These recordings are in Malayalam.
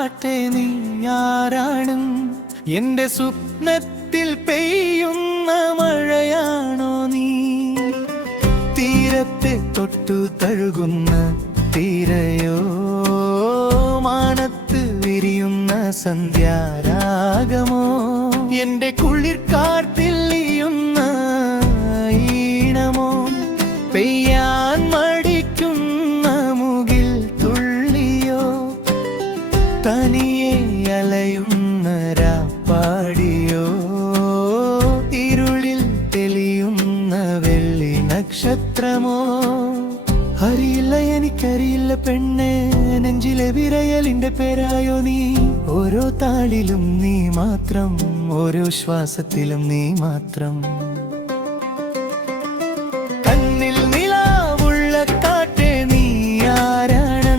കാട്ടെ നീ ആരാണ്? എന്റെ സ്വപ്നത്തിൽ പെയ്യുന്ന മഴയാണോ നീ? തീരത്തെ തൊട്ടു തഴുകുന്ന തീരയോ, മാനത്ത് വിരിയുന്ന സന്ധ്യാരാഗമോ, എന്റെ കുളിർ കാർത്തില്ലിയുന്ന ഈണമോ, പെയ്യാൻ മടിക്കുന്ന മുകിൽ തുള്ളിയോ, തനിയെ അലയുന്ന രാപ്പാടിയോ, ഇരുളിൽ തെളിയുന്ന വെള്ളി നക്ഷത്രമോ? അറിയില്ല, എനിക്കറിയില്ല പെണ്ണെ, നെഞ്ചിലെ വിരയലിന്റെ പേരായോ നീ? ഓരോ താളിലും നീ മാത്രം, ഓരോ ശ്വാസത്തിലും നീ മാത്രം. കണ്ണിൽ നിലാവുള്ള കാട്ടെ നീ ആരാണ്?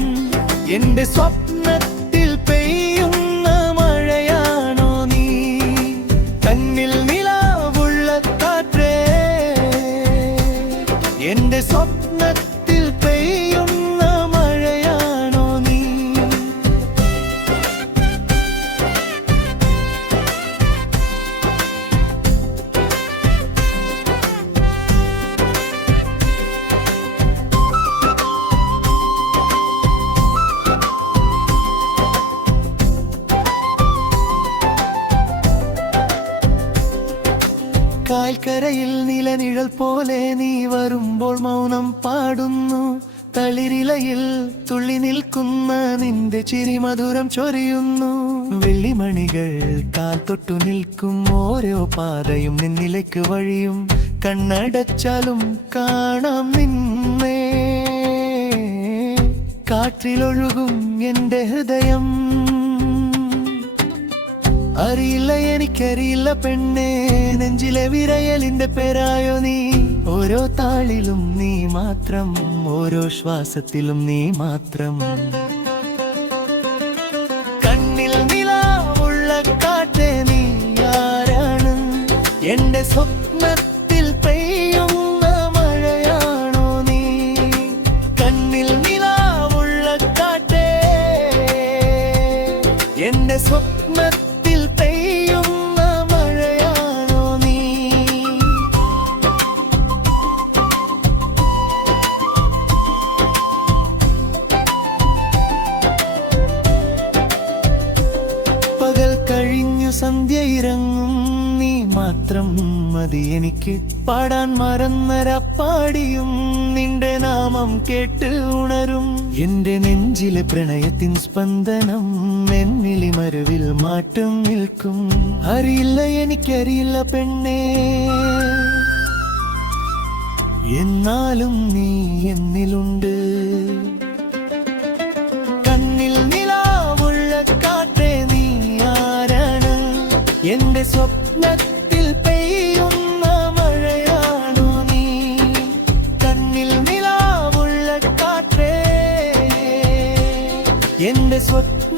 എന്റെ സ്വപ്നത്തിൽ പെയ്യുന്ന മഴയാണോ നീ? കണ്ണിൽ നിലാവുള്ള കാറ്റേ, എന്റെ സ്വപ്നത്തിൽ പെയ്യുന്ന മഴയാണോ നീ? കാൽക്കരയിൽ നിലനിഴൽ പോലെ നീ വരുമ്പോൾ മൗനം പാടുന്നു. തളിരിലയിൽ തുള്ളി നിൽക്കുന്ന നിന്റെ ചിരി മധുരം ചൊരിയുന്നു. വെള്ളിമണികൾ കാൽ തൊട്ടു നിൽക്കും ഓരോ പാതയും നിന്നിലേക്ക് വഴിയും. കണ്ണടച്ചാലും കാണാം നിന്നെ, കാറ്റിലൊഴുകും എന്റെ ഹൃദയം. അറിയില്ല, എനിക്കറിയില്ല പെണ്ണെ, നെഞ്ചിലെ വിരയലിന്റെ പേരായോ നീ? ഓരോ താളിലും നീ മാത്രം, ഓരോ ശ്വാസത്തിലും നീ മാത്രം. കണ്ണിൽ നിലാവുള്ള കാട്ടെ നീ ആരാണ്? എന്റെ സ്വപ്നത്തിൽ പെയ്യുന്ന മഴയാണോ നീ? കണ്ണിൽ നിലാവുള്ള കാട്ടെ, എന്റെ സ്വപ്നത്തിൽ പെയ്യുന്ന മഴയാണോ നീ? പകൽ കഴിഞ്ഞു സന്ധ്യ ഇറങ്ങും, നീ മാത്രം മതി എനിക്ക്. പാടാൻ മറന്നരപ്പാടിയും നിന്റെ നാമം കേട്ട് ഉണരും. എന്റെ നെഞ്ചിലെ പ്രണയത്തിൻ സ്പന്ദനം എന്നിലെ മരുവിൽ മാറ്റം നിൽക്കും. അറിയില്ല, എനിക്കറിയില്ല പെണ്ണേ, എന്നാലും നീ എന്നിലുണ്ട്. കണ്ണിൽ നിലാവുള്ള കാട്ടെ നീ ആരാണ്? എന്റെ സ്വപ്നത്തിൽ പെയ്യുന്ന മഴയാണോ നീ? കണ്ണിൽ നിലാവുള്ള കാട്ടെ, എന്റെ സ്വപ്ന